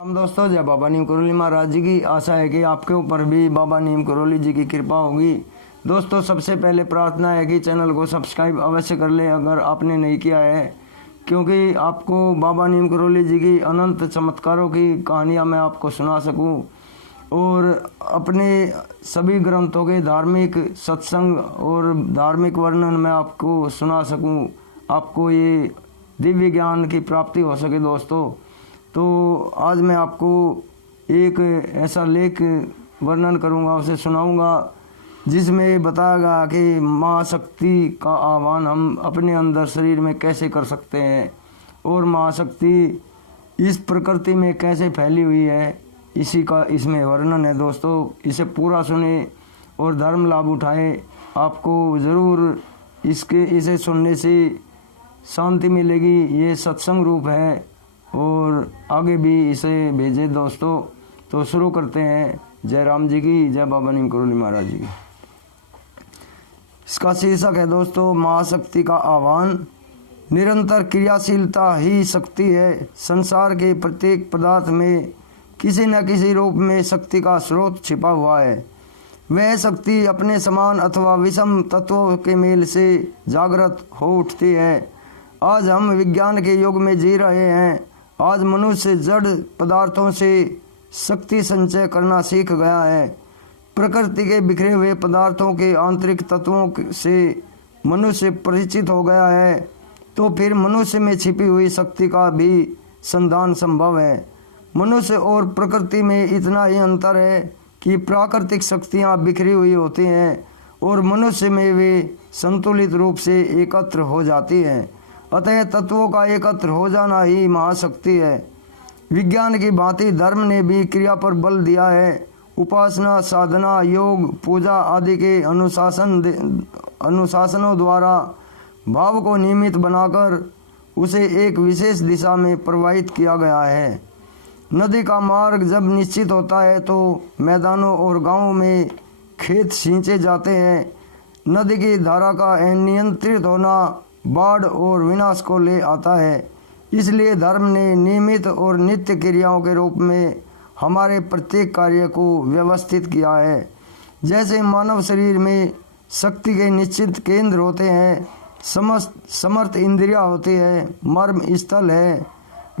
हम दोस्तों, जय बाबा नीम करोली महाराज जी की। आशा है कि आपके ऊपर भी बाबा नीम करोली जी की कृपा होगी। दोस्तों, सबसे पहले प्रार्थना है कि चैनल को सब्सक्राइब अवश्य कर लें अगर आपने नहीं किया है, क्योंकि आपको बाबा नीम करोली जी की अनंत चमत्कारों की कहानियाँ मैं आपको सुना सकूं और अपने सभी ग्रंथों के धार्मिक सत्संग और धार्मिक वर्णन मैं आपको सुना सकूं, आपको ये दिव्य ज्ञान की प्राप्ति हो सके। दोस्तों, तो आज मैं आपको एक ऐसा लेख वर्णन करूंगा, उसे सुनाऊंगा, जिसमें बताएगा कि महाशक्ति का आह्वान हम अपने अंदर शरीर में कैसे कर सकते हैं और महाशक्ति इस प्रकृति में कैसे फैली हुई है, इसी का इसमें वर्णन है। दोस्तों, इसे पूरा सुने और धर्म लाभ उठाएं। आपको ज़रूर इसे सुनने से शांति मिलेगी। ये सत्संग रूप है और आगे भी इसे भेजें। दोस्तों, तो शुरू करते हैं। जय राम जी की, जय बाबा नीम करोली महाराज जी की। इसका शीर्षक है दोस्तों, महाशक्ति का आह्वान। निरंतर क्रियाशीलता ही शक्ति है। संसार के प्रत्येक पदार्थ में किसी न किसी रूप में शक्ति का स्रोत छिपा हुआ है। वह शक्ति अपने समान अथवा विषम तत्वों के मेल से जागृत हो उठती है। आज हम विज्ञान के युग में जी रहे हैं। आज मनुष्य जड़ पदार्थों से शक्ति संचय करना सीख गया है। प्रकृति के बिखरे हुए पदार्थों के आंतरिक तत्वों से मनुष्य परिचित हो गया है, तो फिर मनुष्य में छिपी हुई शक्ति का भी संधान संभव है। मनुष्य और प्रकृति में इतना ही अंतर है कि प्राकृतिक शक्तियाँ बिखरी हुई होती हैं और मनुष्य में वे संतुलित रूप से एकत्र हो जाती हैं। अतः तत्वों का एकत्र हो जाना ही महाशक्ति है। विज्ञान की भांति धर्म ने भी क्रिया पर बल दिया है। उपासना, साधना, योग, पूजा आदि के अनुशासनों द्वारा भाव को नियमित बनाकर उसे एक विशेष दिशा में प्रवाहित किया गया है। नदी का मार्ग जब निश्चित होता है तो मैदानों और गांवों में खेत सींचे जाते हैं। नदी की धारा का अनियंत्रित होना बाढ़ और विनाश को ले आता है। इसलिए धर्म ने नियमित और नित्य क्रियाओं के रूप में हमारे प्रत्येक कार्य को व्यवस्थित किया है। जैसे मानव शरीर में शक्ति के निश्चित केंद्र होते हैं, समर्थ इंद्रियां होती है, मर्म स्थल है,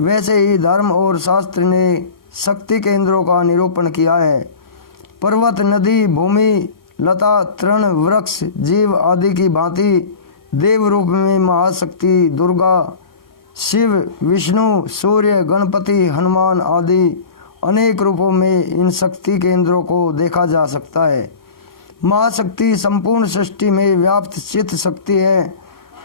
वैसे ही धर्म और शास्त्र ने शक्ति केंद्रों का निरूपण किया है। पर्वत, नदी, भूमि, लता, तृण, वृक्ष, जीव आदि की भांति देव रूप में महाशक्ति दुर्गा, शिव, विष्णु, सूर्य, गणपति, हनुमान आदि अनेक रूपों में इन शक्ति केंद्रों को देखा जा सकता है। महाशक्ति संपूर्ण सृष्टि में व्याप्त चित्त शक्ति है।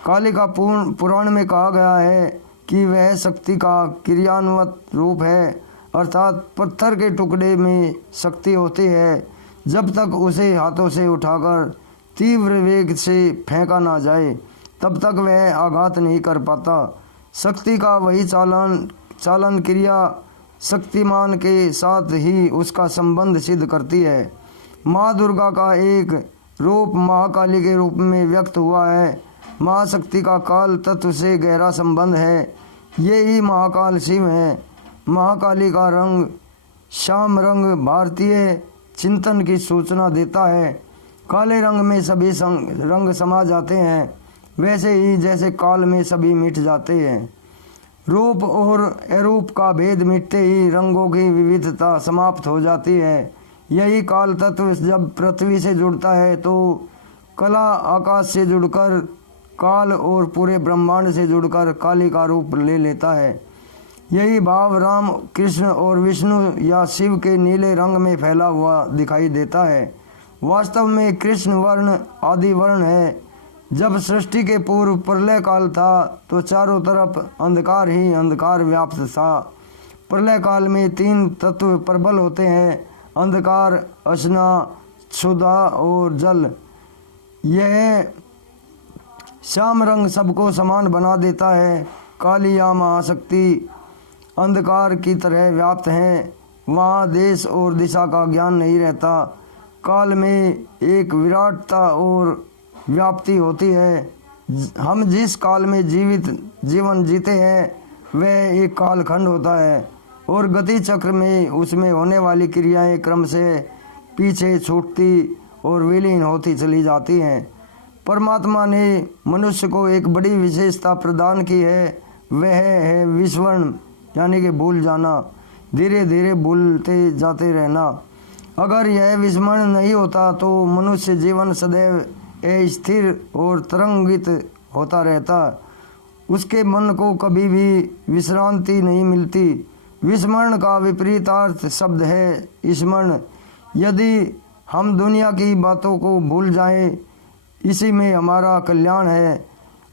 कालिका पुराण में कहा गया है कि वह शक्ति का क्रियान्वित रूप है, अर्थात पत्थर के टुकड़े में शक्ति होती है। जब तक उसे हाथों से उठाकर तीव्र वेग से फेंका ना जाए तब तक वह आघात नहीं कर पाता। शक्ति का वही चालन क्रिया शक्तिमान के साथ ही उसका संबंध सिद्ध करती है। माँ दुर्गा का एक रूप महाकाली के रूप में व्यक्त हुआ है। महाशक्ति का काल तत्व से गहरा संबंध है। ये ही महाकाल शिव है। महाकाली का रंग श्याम रंग भारतीय चिंतन की सूचना देता है। काले रंग में सभी रंग समा जाते हैं, वैसे ही जैसे काल में सभी मिट जाते हैं। रूप और अरूप का भेद मिटते ही रंगों की विविधता समाप्त हो जाती है। यही काल तत्व जब पृथ्वी से जुड़ता है तो कला आकाश से जुड़कर काल और पूरे ब्रह्मांड से जुड़कर काली का रूप ले लेता है। यही भाव राम, कृष्ण और विष्णु या शिव के नीले रंग में फैला हुआ दिखाई देता है। वास्तव में कृष्ण वर्ण आदि वर्ण है। जब सृष्टि के पूर्व प्रलय काल था तो चारों तरफ अंधकार ही अंधकार व्याप्त था। प्रलय काल में तीन तत्व प्रबल होते हैं, अंधकार, अशना, क्षुधा और जल। यह श्याम रंग सबको समान बना देता है। काली या महाशक्ति अंधकार की तरह व्याप्त हैं। वहाँ देश और दिशा का ज्ञान नहीं रहता। काल में एक विराटता और व्याप्ति होती है। हम जिस काल में जीवन जीते हैं वह एक कालखंड होता है और गति चक्र में उसमें होने वाली क्रियाएं क्रम से पीछे छूटती और विलीन होती चली जाती हैं। परमात्मा ने मनुष्य को एक बड़ी विशेषता प्रदान की है, वह है विस्मरण, यानी कि भूल जाना, धीरे धीरे भूलते जाते रहना। अगर यह विस्मरण नहीं होता तो मनुष्य जीवन सदैव अस्थिर और तरंगित होता रहता। उसके मन को कभी भी विश्रांति नहीं मिलती। विस्मरण का विपरीतार्थ शब्द है स्मरण। यदि हम दुनिया की बातों को भूल जाएं, इसी में हमारा कल्याण है,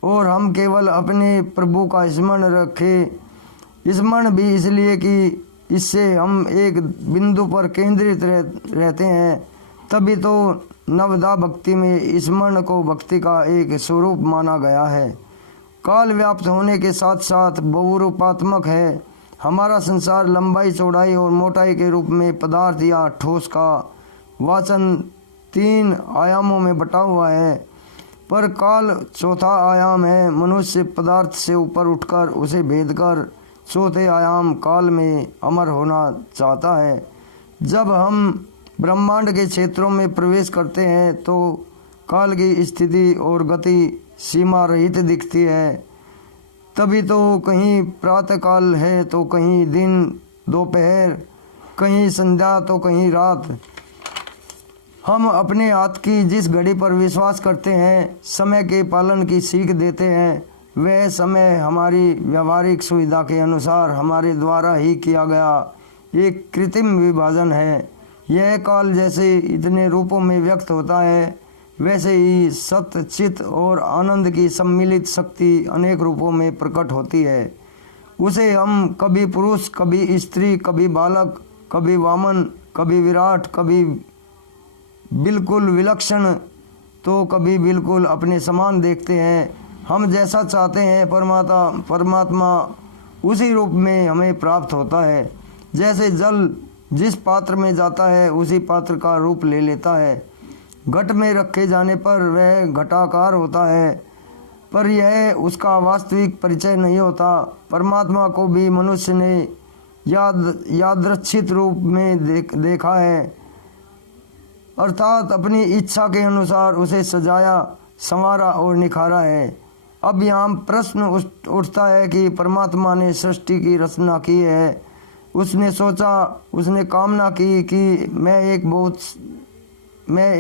और हम केवल अपने प्रभु का स्मरण रखें। स्मरण भी इसलिए कि इससे हम एक बिंदु पर केंद्रित रहते हैं। तभी तो नवदा भक्ति में स्मरण को भक्ति का एक स्वरूप माना गया है। काल व्याप्त होने के साथ साथ बहुरूपात्मक है। हमारा संसार लंबाई, चौड़ाई और मोटाई के रूप में पदार्थ या ठोस का वाचन 3 आयामों में बटा हुआ है, पर काल चौथा आयाम है। मनुष्य पदार्थ से ऊपर उठकर उसे भेद कर चौथे आयाम काल में अमर होना चाहता है। जब हम ब्रह्मांड के क्षेत्रों में प्रवेश करते हैं तो काल की स्थिति और गति सीमा रहित दिखती है। तभी तो कहीं प्रातःकाल है तो कहीं दिन दोपहर, कहीं संध्या तो कहीं रात। हम अपने हाथ की जिस घड़ी पर विश्वास करते हैं, समय के पालन की सीख देते हैं, वह समय हमारी व्यवहारिक सुविधा के अनुसार हमारे द्वारा ही किया गया एक कृत्रिम विभाजन है। यह काल जैसे इतने रूपों में व्यक्त होता है, वैसे ही सत्य, चित्त और आनंद की सम्मिलित शक्ति अनेक रूपों में प्रकट होती है। उसे हम कभी पुरुष, कभी स्त्री, कभी बालक, कभी वामन, कभी विराट, कभी बिल्कुल विलक्षण तो कभी बिल्कुल अपने समान देखते हैं। हम जैसा चाहते हैं परमात्मा उसी रूप में हमें प्राप्त होता है। जैसे जल जिस पात्र में जाता है उसी पात्र का रूप ले लेता है। घट में रखे जाने पर वह घटाकार होता है, पर यह उसका वास्तविक परिचय नहीं होता। परमात्मा को भी मनुष्य ने यादृच्छिक रूप में देखा है, अर्थात अपनी इच्छा के अनुसार उसे सजाया, संवारा और निखारा है। अब यहाँ प्रश्न उठता है कि परमात्मा ने सृष्टि की रचना की है। उसने सोचा, उसने कामना की कि मैं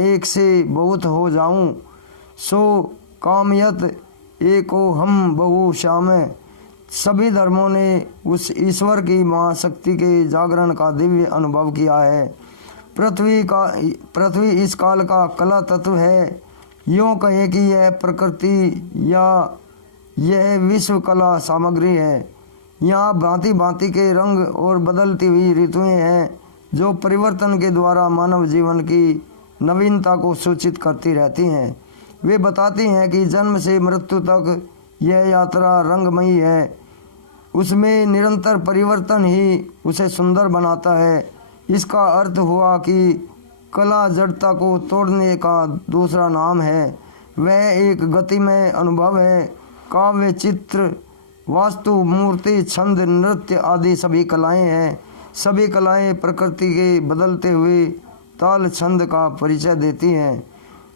एक से बहुत हो जाऊं। सो कामयत एको हम बहु श्याम। सभी धर्मों ने उस ईश्वर की महाशक्ति के जागरण का दिव्य अनुभव किया है। पृथ्वी इस काल का कला तत्व है। यूँ कहें कि यह प्रकृति या यह विश्व कला सामग्री है। यहाँ भांति भांति के रंग और बदलती हुई ऋतुएं हैं जो परिवर्तन के द्वारा मानव जीवन की नवीनता को सूचित करती रहती हैं। वे बताती हैं कि जन्म से मृत्यु तक यह यात्रा रंगमयी है। उसमें निरंतर परिवर्तन ही उसे सुंदर बनाता है। इसका अर्थ हुआ कि कला जड़ता को तोड़ने का दूसरा नाम है। वह एक गतिमय अनुभव है। काव्य, चित्र, वास्तु, मूर्ति, छंद, नृत्य आदि सभी कलाएं हैं। सभी कलाएं प्रकृति के बदलते हुए ताल छंद का परिचय देती हैं।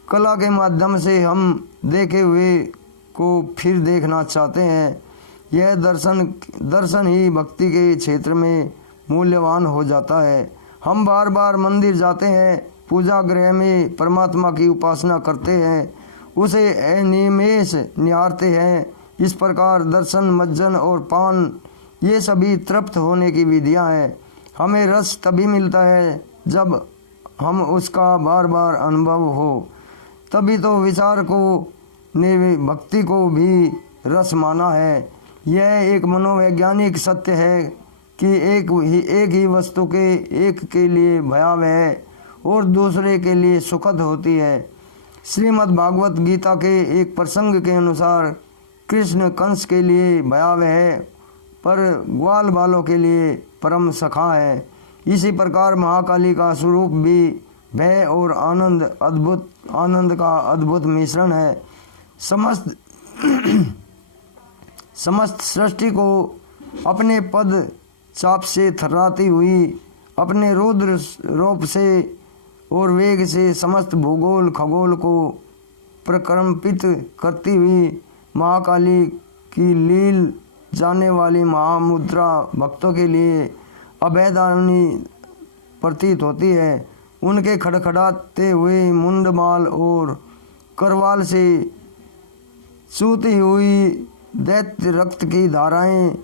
कला के माध्यम से हम देखे हुए को फिर देखना चाहते हैं। यह दर्शन ही भक्ति के क्षेत्र में मूल्यवान हो जाता है। हम बार बार मंदिर जाते हैं, पूजा गृह में परमात्मा की उपासना करते हैं, उसे अनिमेष निहारते हैं। इस प्रकार दर्शन, मज्जन और पान ये सभी तृप्त होने की विधियां हैं। हमें रस तभी मिलता है जब हम उसका बार बार अनुभव हो। तभी तो विचार को ने भक्ति को भी रस माना है। यह एक मनोवैज्ञानिक सत्य है कि एक ही वस्तु के एक के लिए भयावह और दूसरे के लिए सुखद होती है। श्रीमद् भागवत गीता के एक प्रसंग के अनुसार कृष्ण कंस के लिए भयावह है, पर ग्वाल बालों के लिए परम सखा है। इसी प्रकार महाकाली का स्वरूप भी भय और आनंद का अद्भुत मिश्रण है। समस्त सृष्टि को अपने पद चाप से थर्राती हुई अपने रुद्र रूप से और वेग से समस्त भूगोल खगोल को प्रकंपित करती हुई महाकाली की लील जाने वाली महामुद्रा भक्तों के लिए अभेदानी प्रतीत होती है। उनके खड़खड़ाते हुए मुंडमाल और करवाल से चूती हुई दैत्य रक्त की धाराएं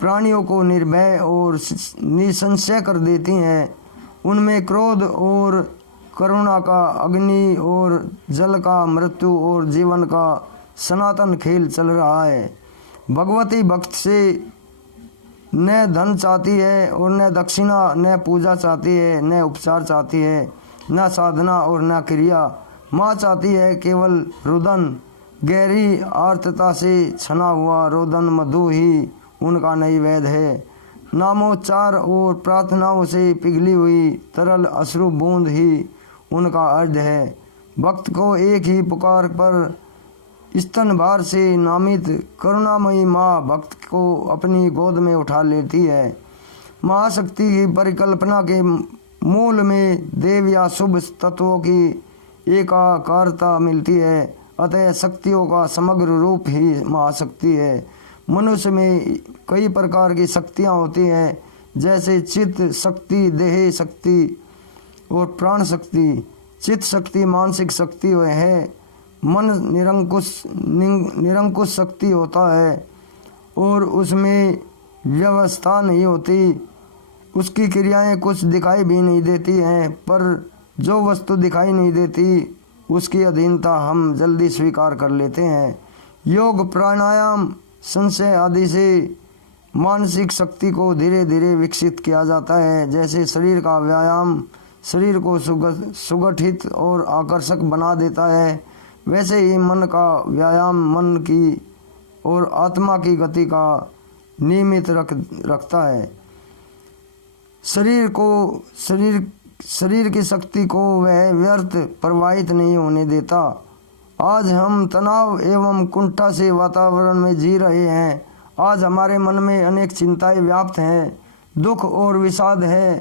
प्राणियों को निर्भय और निसंशय कर देती हैं। उनमें क्रोध और करुणा का अग्नि और जल का मृत्यु और जीवन का सनातन खेल चल रहा है। भगवती भक्त से न धन चाहती है और न दक्षिणा, न पूजा चाहती है, न उपचार चाहती है, न साधना और न क्रिया। माँ चाहती है केवल रुदन, गहरी आर्तता से छना हुआ रोदन मधु ही उनका नैवेद्य है। नामोच्चार और प्रार्थनाओं से पिघली हुई तरल अश्रु बूंद ही उनका अर्घ है। भक्त को एक ही पुकार पर स्तनभार से नामित करुणामयी माँ भक्त को अपनी गोद में उठा लेती है। महाशक्ति की परिकल्पना के मूल में देव या शुभ तत्वों की एकाकारता मिलती है। अतः शक्तियों का समग्र रूप ही महाशक्ति है। मनुष्य में कई प्रकार की शक्तियाँ होती हैं, जैसे चित्त शक्ति, देह शक्ति और प्राण शक्ति। चित्त शक्ति मानसिक शक्ति है। मन निरंकुश शक्ति होता है और उसमें व्यवस्था नहीं होती। उसकी क्रियाएं कुछ दिखाई भी नहीं देती हैं, पर जो वस्तु दिखाई नहीं देती उसकी अधीनता हम जल्दी स्वीकार कर लेते हैं। योग, प्राणायाम, संशय आदि से मानसिक शक्ति को धीरे धीरे विकसित किया जाता है। जैसे शरीर का व्यायाम शरीर को सुगठित और आकर्षक बना देता है, वैसे ही मन का व्यायाम मन की और आत्मा की गति का नियमित रखता है। शरीर की शक्ति को वह व्यर्थ प्रवाहित नहीं होने देता। आज हम तनाव एवं कुंठा से वातावरण में जी रहे हैं। आज हमारे मन में अनेक चिंताएं व्याप्त हैं, दुख और विषाद है,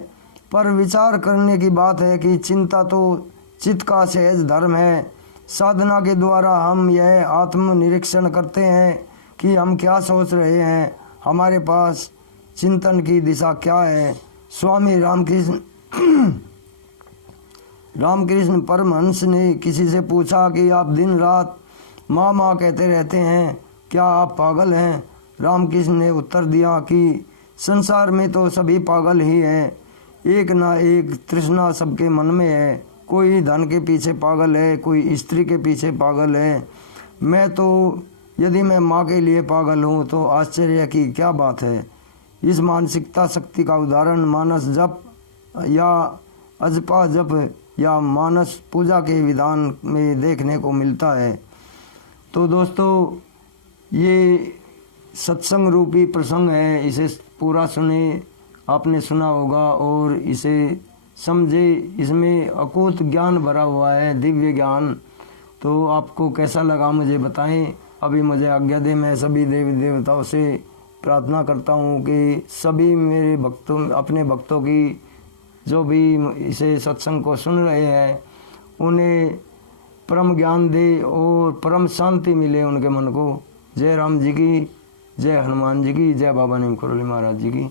पर विचार करने की बात है कि चिंता तो चित्त का सहज धर्म है। साधना के द्वारा हम यह आत्मनिरीक्षण करते हैं कि हम क्या सोच रहे हैं, हमारे पास चिंतन की दिशा क्या है। स्वामी रामकृष्ण परमहंस ने किसी से पूछा कि आप दिन रात माँ माँ कहते रहते हैं, क्या आप पागल हैं? रामकृष्ण ने उत्तर दिया कि संसार में तो सभी पागल ही हैं, एक ना एक तृष्णा सबके मन में है। कोई धन के पीछे पागल है, कोई स्त्री के पीछे पागल है। यदि मैं माँ के लिए पागल हूँ तो आश्चर्य की क्या बात है। इस मानसिकता शक्ति का उदाहरण मानस जप या अजपा जप या मानस पूजा के विधान में देखने को मिलता है। तो दोस्तों, ये सत्संग रूपी प्रसंग है, इसे पूरा सुने। आपने सुना होगा और इसे समझे। इसमें अकूत ज्ञान भरा हुआ है, दिव्य ज्ञान। तो आपको कैसा लगा मुझे बताएं। अभी मुझे आज्ञा दे। मैं सभी देवी देवताओं से प्रार्थना करता हूँ कि सभी मेरे भक्तों, अपने भक्तों की जो भी इसे सत्संग को सुन रहे हैं, उन्हें परम ज्ञान दे और परम शांति मिले उनके मन को। जय राम जी की, जय हनुमान जी की, जय बाबा नीम करोली महाराज जी की।